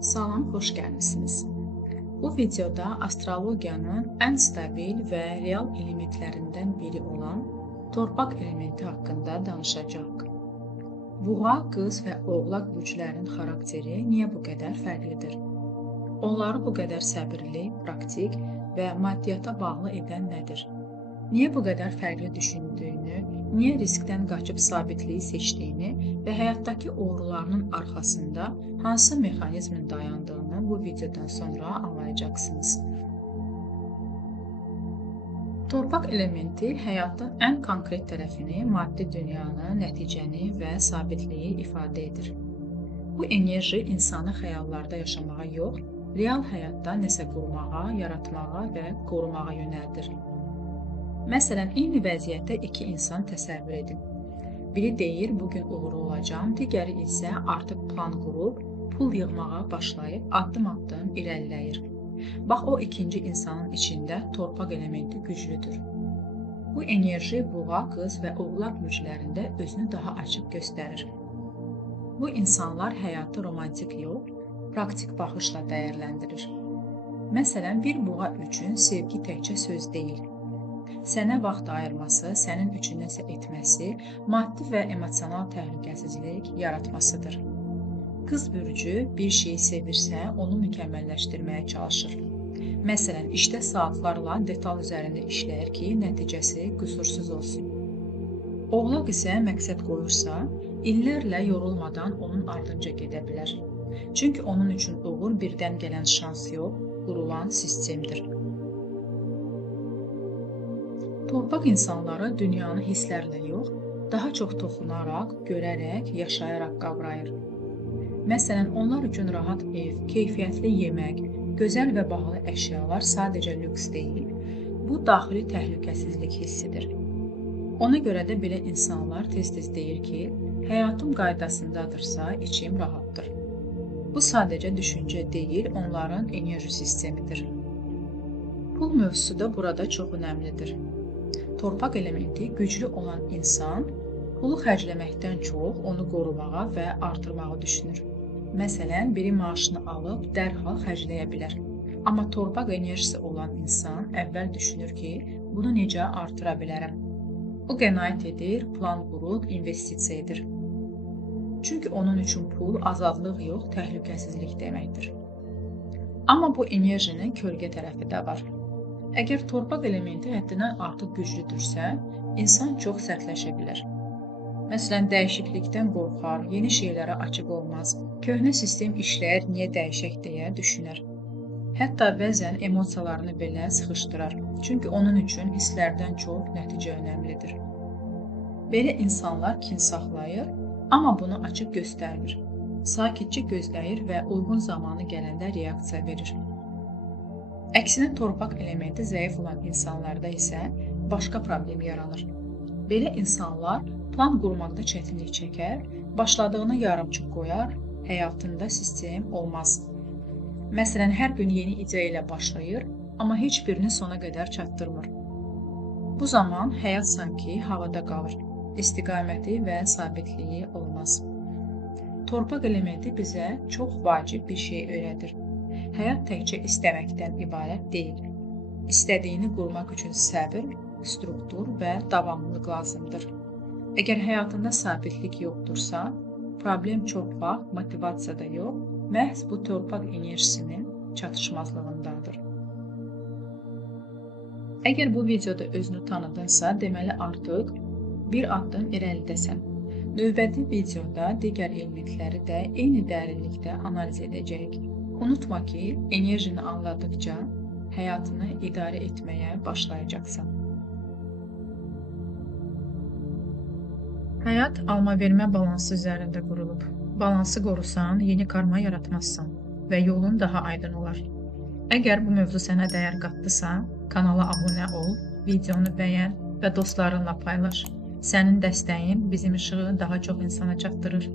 Salam, xoş gəlmisiniz. Bu videoda astrologiyanın ən stabil və real elementlərindən biri olan torpaq elementi haqqında danışacağıq. Buğa, qız və oğlaq burclarının xarakteri niyə bu qədər fərqlidir? Onları bu qədər səbirli, praktik və maddiyyata bağlı edən nədir? Niyə bu qədər fərqli düşündüyünü, niyə riskdən qaçıb sabitliyi seçdiyini və həyatdakı uğurlarının arxasında hansı mexanizmin dayandığını bu videodan sonra anlayacaqsınız. Torpaq elementi həyatın ən konkret tərəfini, maddi dünyanı, nəticəni və sabitliyi ifadə edir. Bu enerji insanı xəyallarda yaşamağa yox, real həyatda nəsə qurmağa, yaratmağa və qorumağa yönəldir. Məsələn, eyni vəziyyətdə iki insan təsəvvür edin. Biri deyir, bugün uğurlu olacağım, digəri isə artıq plan qurub, pul yığmağa başlayıb, addım-addım irəliləyir. Bax, o ikinci insanın içində torpaq elementi güclüdür. Bu enerji buğa, qız və oğlaq burclarında özünü daha açıq göstərir. Bu insanlar həyatı romantik yox, praktik baxışla dəyərləndirir. Məsələn, bir buğa üçün sevgi təkcə söz deyil. Sənə vaxt ayırması, sənin üçün nəsə etməsi, maddi və emosional təhlükəsizlik yaratmasıdır. Qız bürcü bir şeyi sevirsə, onu mükəmməlləşdirməyə çalışır. Məsələn, işdə saatlarla detal üzərində işləyir ki, nəticəsi qüsursuz olsun. Oğlaq isə məqsəd qoyursa, illərlə yorulmadan onun ardınca gedə bilər. Çünki onun üçün uğur birdən gələn şans yox, qurulan sistemdir. Torpaq insanları dünyanı hisslərlə yox, daha çox toxunaraq, görərək, yaşayaraq qavrayır. Məsələn, onlar üçün rahat ev, keyfiyyətli yemək, gözəl və bahalı əşyalar sadəcə lüks deyil, bu daxili təhlükəsizlik hissidir. Ona görə də belə insanlar tez-tez deyir ki, həyatım qaydasındadırsa, içim rahatdır. Bu sadəcə düşüncə deyil, onların enerji sistemidir. Pul mövzusu da burada çox önəmlidir. Torpaq elementi güclü olan insan pulu xərcləməkdən çox onu qorumağa və artırmağı düşünür. Məsələn, biri maaşını alıb dərhal xərcləyə bilər. Amma torpaq enerjisi olan insan əvvəl düşünür ki, bunu necə artıra bilərəm. O qənaət edir, plan qurub, investisiya edir. Çünki onun üçün pul azadlıq yox, təhlükəsizlik deməkdir. Amma bu enerjinin kölgə tərəfi də var. Əgər torpaq elementi həddindən artıq güclüdürsə, insan çox sərtləşə bilər. Məsələn, dəyişiklikdən qorxar, yeni şeylərə açıq olmaz, köhnə sistem işləyir, niyə dəyişək deyə düşünər. Hətta bəzən emosiyalarını belə sıxışdırar, çünki onun üçün hisslərdən çox nəticə önəmlidir. Belə insanlar kin saxlayır, amma bunu açıq göstərmir. Sakitcə gözləyir və uyğun zamanı gələndə reaksiya verir. Əksinə torpaq elementi zəif olan insanlarda isə başqa problem yaranır. Belə insanlar plan qurmaqda çətinlik çəkər, başladığını yarımçıq qoyar, həyatında sistem olmaz. Məsələn, hər gün yeni ideya ilə başlayır, amma heç birini sona qədər çatdırmır. Bu zaman həyat sanki havada qalır, istiqaməti və sabitliyi olmaz. Torpaq elementi bizə çox vacib bir şey öyrədir. Həyat təkcə istəməkdən ibarət deyil. İstədiyini qurmaq üçün səbir, struktur və davamlılıq lazımdır. Əgər həyatında sabitlik yoxdursa, problem çox vaxt motivasiyada yox, məhz bu torpaq enerjisinin çatışmazlığındadır. Əgər bu videoda özünü tanıdınsa, deməli artıq bir addım irəlidəsən. Növbəti videoda digər elementləri də eyni dərinlikdə analiz edəcəyik. Unutma ki, enerjini anladıqca həyatını idarə etməyə başlayacaqsan. Həyat alma-vermə balansı üzərində qurulub. Balansı qorusan, yeni karma yaratmazsan və yolun daha aydın olar. Əgər bu mövzu sənə dəyər qatdısa, kanala abunə ol, videonu bəyən və dostlarınla paylaş. Sənin dəstəyin bizim işığı daha çox insana çatdırır.